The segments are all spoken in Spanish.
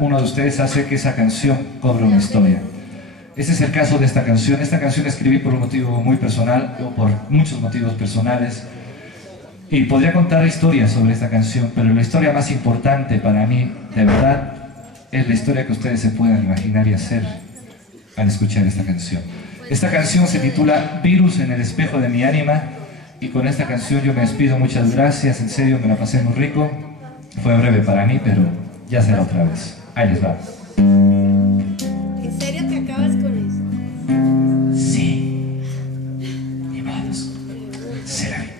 uno de ustedes hace que esa canción cobre una historia. Ese es el caso de esta canción. Esta canción la escribí por un motivo muy personal, o por muchos motivos personales, y podría contar historias sobre esta canción, pero la historia más importante para mí, de verdad, es la historia que ustedes se puedan imaginar y hacer al escuchar esta canción. Esta canción se titula Virus en el espejo de mi ánima, y con esta canción yo me despido. Muchas gracias, en serio me la pasé muy rico. Fue breve para mí, pero ya será otra vez. Ahí les va. ¿En serio te acabas con eso? Sí. Ni modos. Será bien.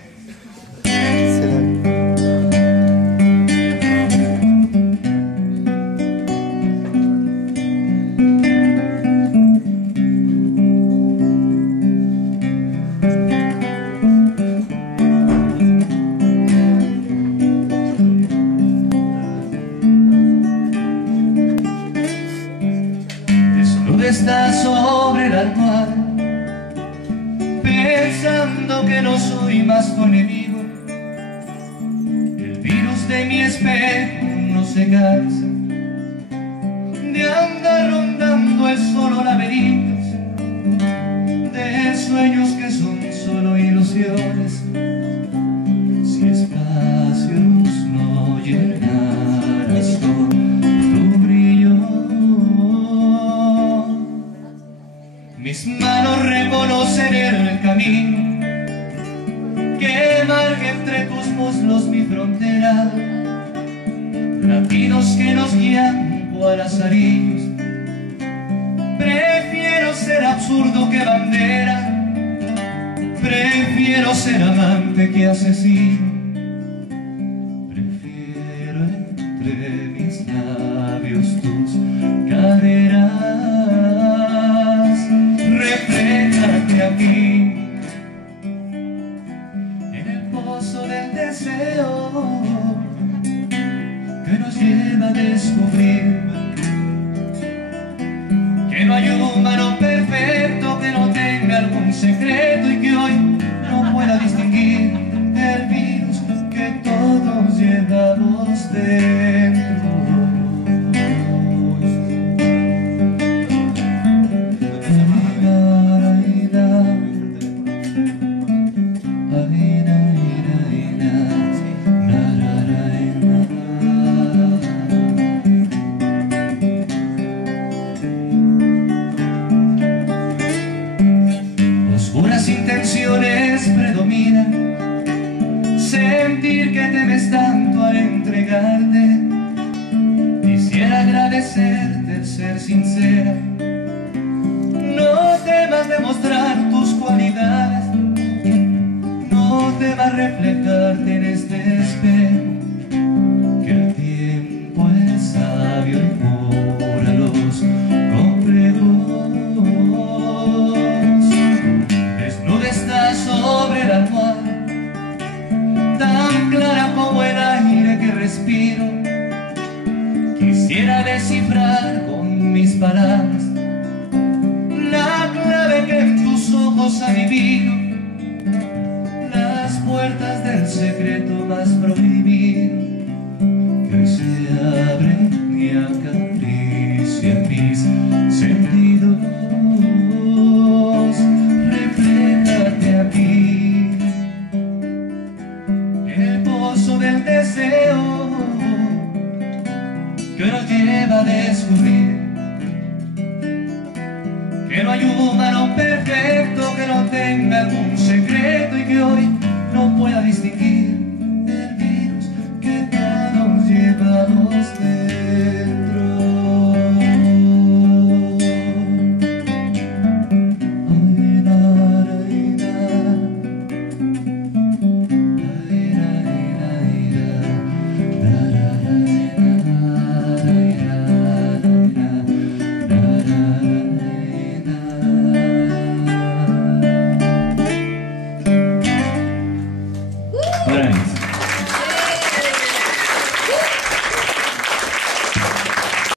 Estás sobre la almohada, pensando que no soy más tu enemigo. El virus de mi espejo no se cansa de andar rondando el solo laberintos de sueños que son solo ilusiones. Si espacios no llenaras con tu brillo, mis manos reconocen el camino que marca entre tus muslos mi frontera, latidos que nos guían cual lazarillos. Prefiero ser absurdo que bandera, prefiero ser amante que asesino. Prefiero entre mis labios tus caderas. Refléjate aquí en el pozo del deseo que nos lleva a descubrir que no hay un humano perfecto que no tenga algún secreto y que hoy no pueda distinguir el virus que todos llevamos dentro. Oscuras intenciones predominan, sentir que temes tanto al entregarte. Quisiera agradecerte el ser sincera, no temas demostrar tus cualidades, no temas reflejarte en este espejo, que el tiempo es sabio y cura los complejos. Desnuda está sobre la almohada, tan clara como el aire que respiro. Quisiera descifrar con mis palabras la clave que en tus ojos adivino, las puertas del secreto más prohibido que hoy se abren y acarician mis sentidos. Refléjate aquí en el pozo del deseo que nos lleva a descubrir que no hay un humano perfecto que no tenga algún secreto y que hoy no pueda distinguir